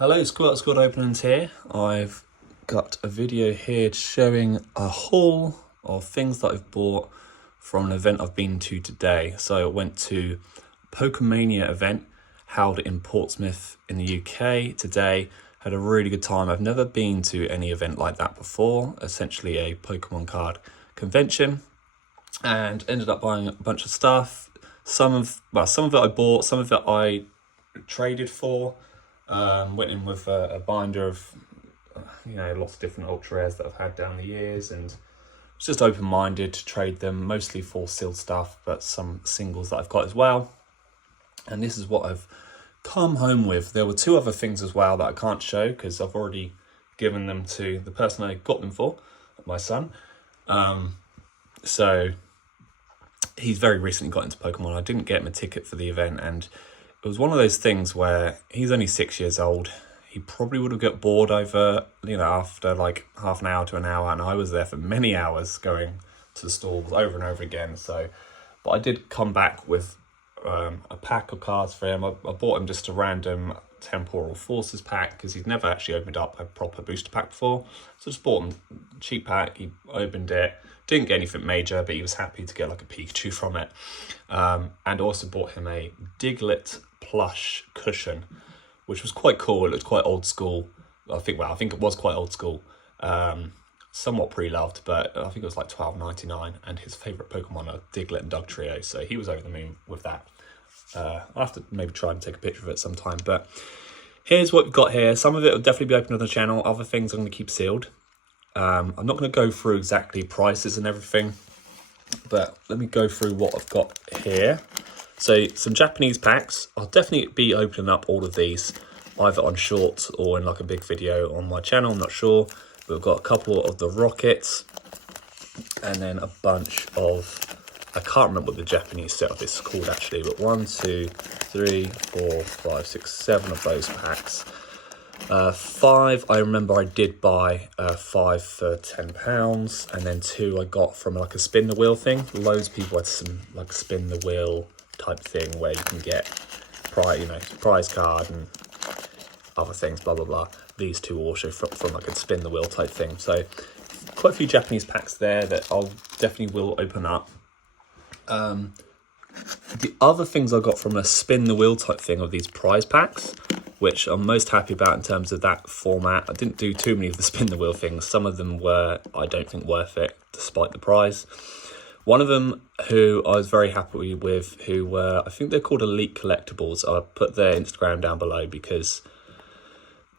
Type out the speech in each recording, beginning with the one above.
Hello, Squad Openings here. I've got a video here showing a haul of things that I've bought from an event I've been to today. So I went to Pokemania event held in Portsmouth in the UK today. Had a really good time. I've never been to any event like that before, essentially a Pokemon card convention, and ended up buying a bunch of stuff. Some of it I bought, some of it I traded for. Went in with a binder of, lots of different ultra rares that I've had down the years, and was just open-minded to trade them, mostly for sealed stuff, but some singles that I've got as well. And this is what I've come home with. There were two other things as well that I can't show because I've already given them to the person I got them for, my son. So he's very recently got into Pokemon. I didn't get him a ticket for the event, and it was one of those things where he's only 6 years old. He probably would have got bored over, after like half an hour to an hour, and I was there for many hours going to the stalls over and over again. But I did come back with a pack of cards for him. I bought him just a random Temporal Forces pack because he'd never actually opened up a proper booster pack before. So just bought him a cheap pack. He opened it, didn't get anything major, but he was happy to get like a Pikachu from it. And also bought him a Diglett plush cushion, which was quite cool. It looked quite old school. I think it was quite old school. Somewhat pre-loved, but I think it was like $12.99, and his favourite Pokemon are Diglett and Dugtrio, so he was over the moon with that. I'll have to maybe try and take a picture of it sometime, but here's what we've got here. Some of it will definitely be open on the channel. Other things I'm going to keep sealed. I'm not going to go through exactly prices and everything, but let me go through what I've got here. So some Japanese packs. I'll definitely be opening up all of these either on shorts or in like a big video on my channel, I'm not sure. But we've got a couple of the Rockets and then a bunch of, I can't remember what the Japanese setup is called actually, but 1, 2, 3, 4, 5, 6, 7 of those packs. 5, I remember I did buy 5 for £10, and then 2 I got from like a spin the wheel thing. Loads of people had some like spin the wheel type thing where you can get prize card and other things, blah blah blah. These two also from like a spin the wheel type thing. So quite a few Japanese packs there that I'll definitely will open up. The other things I got from a spin the wheel type thing are these prize packs, which I'm most happy about in terms of that format. I didn't do too many of the spin the wheel things. Some of them were, I don't think, worth it despite the prize. One of them who I was very happy with, who were, I think they're called Elite Collectibles. I'll put their Instagram down below because,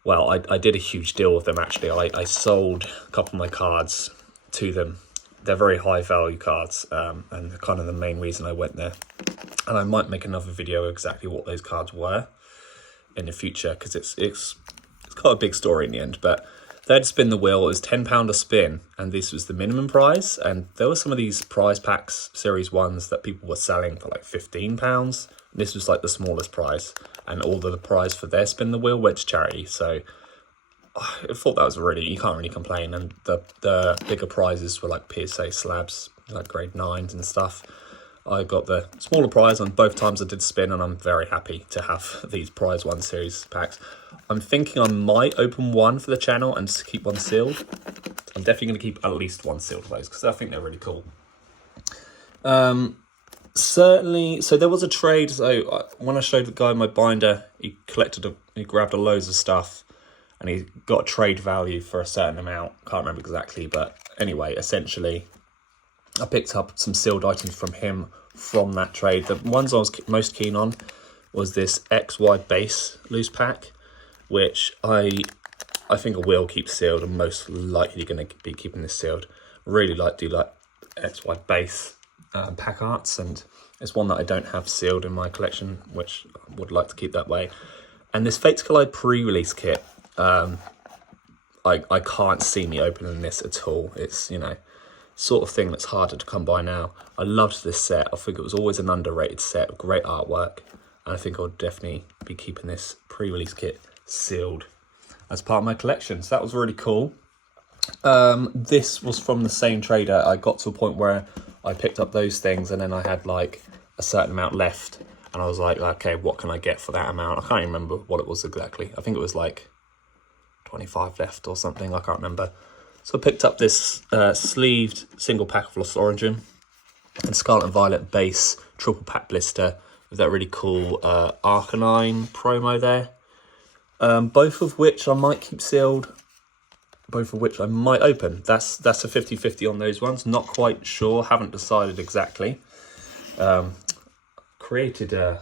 well, I did a huge deal with them actually. I sold a couple of my cards to them. They're very high value cards, and they're kind of the main reason I went there. And I might make another video exactly what those cards were in the future, because it's got a big story in the end. But they had to spin the wheel. It was £10 a spin, and this was the minimum prize. And there were some of these prize packs, series ones, that people were selling for like £15. This was like the smallest prize, and all the prize for their spin the wheel went to charity. So I thought that was you can't really complain. And the bigger prizes were like PSA slabs, like grade 9s and stuff. I got the smaller prize on both times I did spin, and I'm very happy to have these prize 1 series packs. I'm thinking I might open one for the channel and just keep one sealed. I'm definitely going to keep at least one sealed of those because I think they're really cool. Certainly, so there was a trade. So when I showed the guy my binder, he grabbed a loads of stuff, and he got a trade value for a certain amount. Can't remember exactly, but anyway, essentially, I picked up some sealed items from him from that trade. The ones I was most keen on was this XY base loose pack, which I think I will keep sealed. I'm most likely going to be keeping this sealed. Really do like XY base pack arts, and it's one that I don't have sealed in my collection, which I would like to keep that way. And this Fates Collide pre-release kit, I can't see me opening this at all. It's, sort of thing that's harder to come by now. I loved this set. I think it was always an underrated set of great artwork, and I think I'll definitely be keeping this pre-release kit sealed as part of my collection. So that was really cool. This was from the same trader. I got to a point where I picked up those things, and then I had like a certain amount left, And I was like, okay, what can I get for that amount? I can't even remember what it was exactly. I think it was like 25 left or something. I can't remember. So I picked up this sleeved single pack of Lost Origin and Scarlet and Violet base triple pack blister with that really cool Arcanine promo there. Both of which I might keep sealed. Both of which I might open. That's a 50-50 on those ones. Not quite sure. Haven't decided exactly. Created a...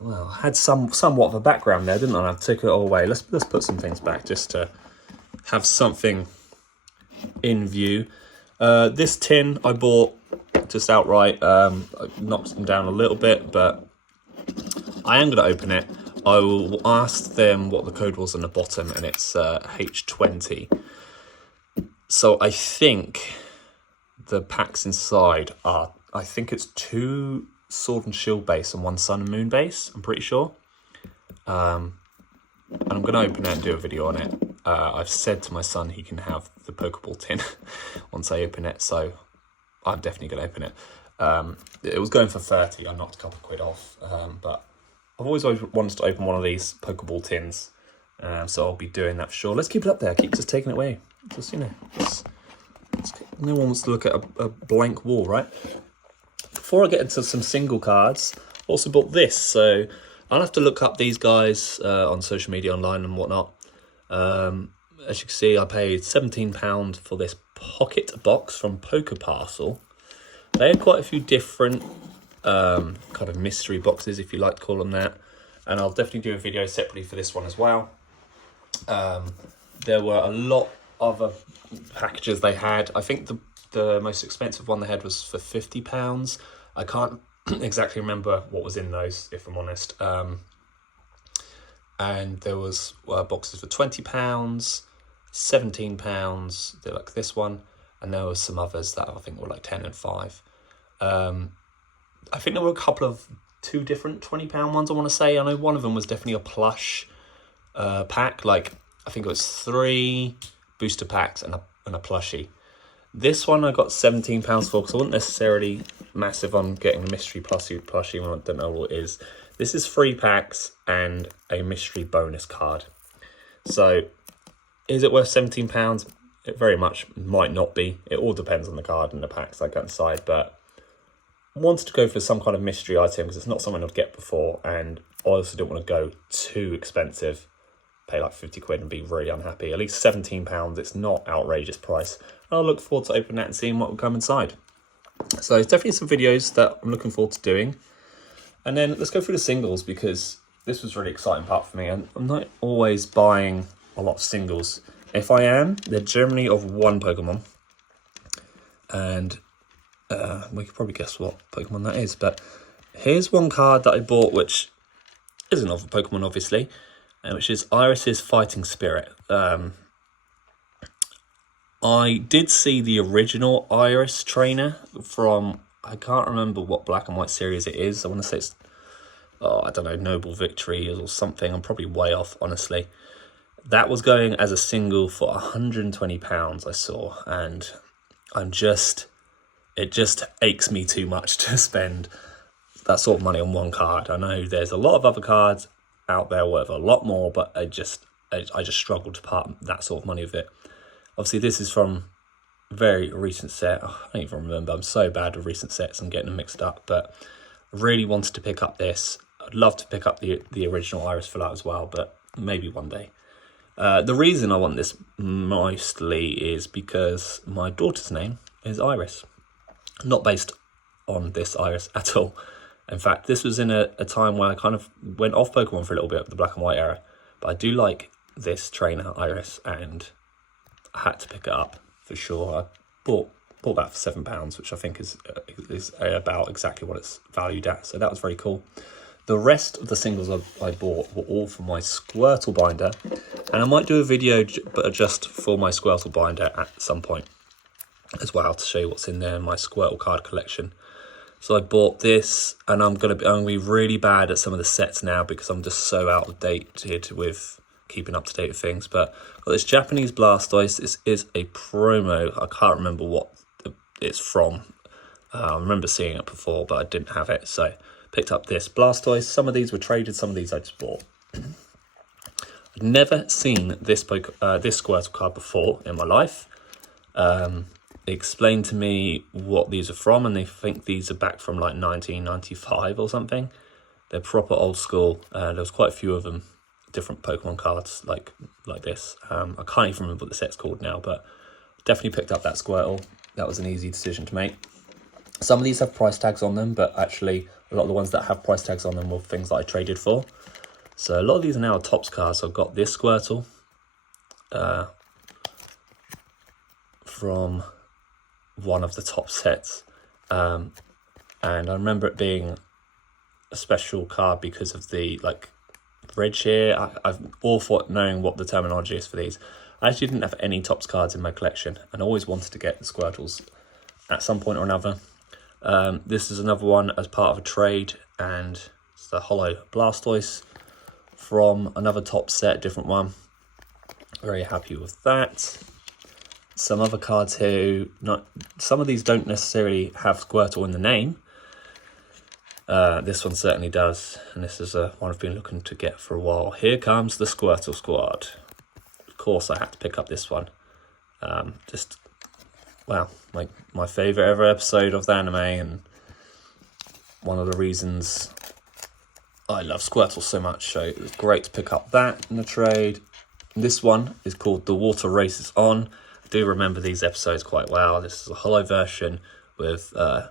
Well, had somewhat of a background there, didn't I? I took it all away. Let's put some things back just to have something in view. This tin I bought just outright. I knocked them down a little bit, but I am going to open it. I will ask them what the code was on the bottom, and it's H20. So I think the packs inside are, I think it's 2 Sword and Shield base and 1 Sun and Moon base, I'm pretty sure. And I'm going to open it and do a video on it. I've said to my son he can have the Pokeball tin once I open it, so I'm definitely going to open it. It was going for 30, I knocked a couple of quid off, but I've always wanted to open one of these Pokeball tins, so I'll be doing that for sure. Let's keep it up there, keep just taking it away. Just, you know, no one wants to look at a blank wall, right? Before I get into some single cards, I also bought this, so I'll have to look up these guys on social media, online and whatnot. As you can see, I paid £17 for this pocket box from Poker Parcel. They had quite a few different kind of mystery boxes, if you like to call them that, and I'll definitely do a video separately for this one as well. There were a lot of packages they had. I think the most expensive one they had was for £50. I can't exactly remember what was in those, if I'm honest. And there was boxes for £20, £17, they're like this one, and there were some others that I think were like 10 and 5. I think there were a couple of 2 different £20 ones, I want to say. I know one of them was definitely a plush pack, like I think it was 3 booster packs and a plushie. This one I got £17 for because I wasn't necessarily massive on getting a mystery plushie when I don't know what it is. This is 3 packs and a mystery bonus card. So is it worth £17? It very much might not be. It all depends on the card and the packs I got inside, but I wanted to go for some kind of mystery item because it's not something I'd get before, and I also don't want to go too expensive, pay like 50 quid and be really unhappy. At least £17, it's not outrageous price. I'll look forward to opening that and seeing what will come inside. So it's definitely some videos that I'm looking forward to doing. And then let's go through the singles, because this was a really exciting part for me. And I'm not always buying a lot of singles. If I am, they're generally of 1 Pokemon. And we could probably guess what Pokemon that is. But here's one card that I bought, which isn't of a Pokemon, obviously, which is Iris's Fighting Spirit. I did see the original Iris trainer from, I can't remember what black and white series it is. I want to say it's, I don't know, Noble Victory or something. I'm probably way off, honestly. That was going as a single for £120, I saw. And it just aches me too much to spend that sort of money on one card. I know there's a lot of other cards out there worth a lot more, but I just struggle to part that sort of money with it. Obviously, this is from a very recent set. I don't even remember. I'm so bad with recent sets. I'm getting them mixed up. But I really wanted to pick up this. I'd love to pick up the original Iris Full Out as well, but maybe one day. The reason I want this mostly is because my daughter's name is Iris. Not based on this Iris at all. In fact, this was in a time where I kind of went off Pokemon for a little bit of the black and white era. But I do like this trainer, Iris, and I had to pick it up for sure. I bought that for £7, which I think is about exactly what it's valued at. So that was very cool. The rest of the singles I bought were all for my Squirtle binder. And I might do a video just for my Squirtle binder at some point as well, to show you what's in there in my Squirtle card collection. So I bought this, and I'm going to be really bad at some of the sets now because I'm just so out of date with keeping up to date with things. But got this Japanese Blastoise. This is a promo. I can't remember what it's from. I remember seeing it before, but I didn't have it. So picked up this Blastoise. Some of these were traded, some of these I just bought. I'd never seen this Squirtle card before in my life. They explained to me what these are from, and they think these are back from like 1995 or something. They're proper old school. There was quite a few of them, different Pokemon cards like this. I can't even remember what the set's called now, but definitely picked up that Squirtle. That was an easy decision to make. Some of these have price tags on them, but actually a lot of the ones that have price tags on them were things that I traded for. So a lot of these are now Topps cards. So I've got this Squirtle from one of the top sets. And I remember it being a special card because of the like red here. I'm awful at knowing what the terminology is for these. I actually didn't have any Topps cards in my collection and I always wanted to get the Squirtles at some point or another. This is another one as part of a trade, and it's the Holo Blastoise from another top set, different one. Very happy with that. Some other cards here, some of these don't necessarily have Squirtle in the name. This one certainly does, and this is one I've been looking to get for a while. Here comes the Squirtle Squad. Of course I had to pick up this one. Wow, like my favourite ever episode of the anime, and one of the reasons I love Squirtle so much, so it was great to pick up that in the trade. This one is called The Water Races On. I do remember these episodes quite well. This is a holo version with a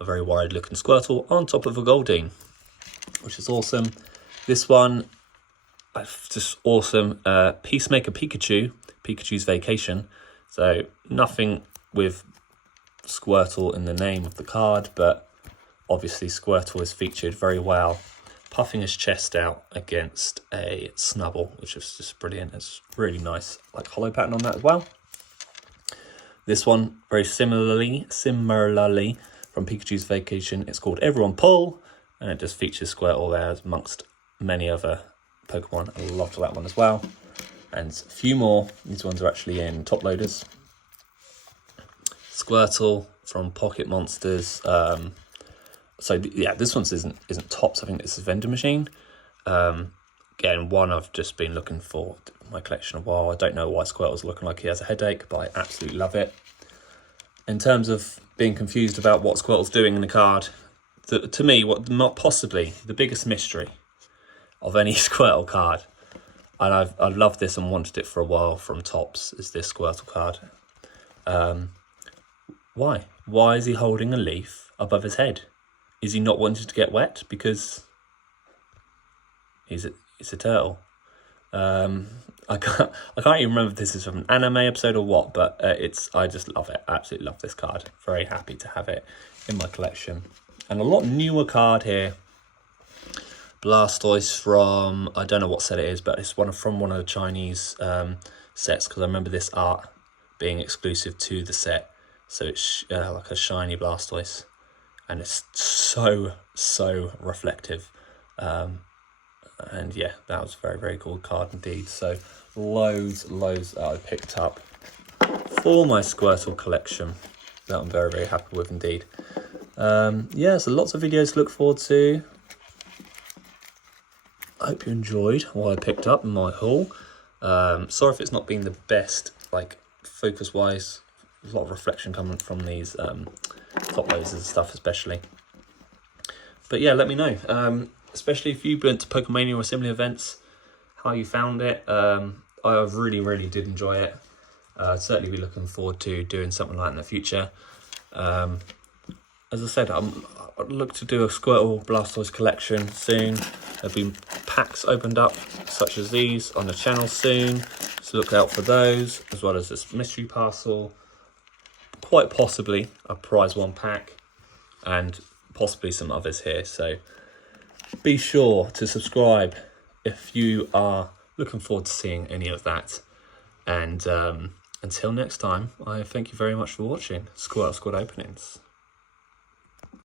very worried looking Squirtle on top of a Goldeen, which is awesome. This one, just awesome. Peacemaker Pikachu, Pikachu's Vacation. So nothing with Squirtle in the name of the card, but obviously Squirtle is featured very well, puffing his chest out against a Snubble, which is just brilliant. It's really nice, like holo pattern on that as well. This one, very similarly from Pikachu's Vacation, it's called Everyone Pull, and it just features Squirtle there amongst many other Pokemon. I loved that one as well. And a few more. These ones are actually in top loaders. Squirtle from Pocket Monsters. So yeah, this one isn't Topps. I think this is Vendor Machine. Again, one I've just been looking for in my collection a while. I don't know why Squirtle's looking like he has a headache, but I absolutely love it. In terms of being confused about what Squirtle's doing in the card, to me, what not possibly the biggest mystery of any Squirtle card, and I've loved this and wanted it for a while from Topps, is this Squirtle card. Why? Why is he holding a leaf above his head? Is he not wanting to get wet because he's a turtle? I can't even remember if this is from an anime episode or what, but I just love it. Absolutely love this card. Very happy to have it in my collection. And a lot newer card here. Blastoise from, I don't know what set it is, but it's from one of the Chinese sets, because I remember this art being exclusive to the set. So it's like a shiny Blastoise, and it's so reflective. And yeah, that was a very, very cool card indeed. So loads that I picked up for my Squirtle collection that I'm very, very happy with indeed. Yeah, so lots of videos to look forward to. I hope you enjoyed what I picked up in my haul. Sorry if it's not been the best, like focus wise. There's a lot of reflection coming from these top loaders and stuff especially. But yeah, let me know. Especially if you've been to Pokemania or similar events, how you found it. I really did enjoy it. I'd certainly be looking forward to doing something like that in the future. As I said, I'd look to do a Squirtle Blastoise collection soon. There'll be packs opened up such as these on the channel soon, so look out for those, as well as this mystery parcel, quite possibly a prize one pack, and possibly some others here. So be sure to subscribe if you are looking forward to seeing any of that. And until next time, I thank you very much for watching Squirtle Squad Openings.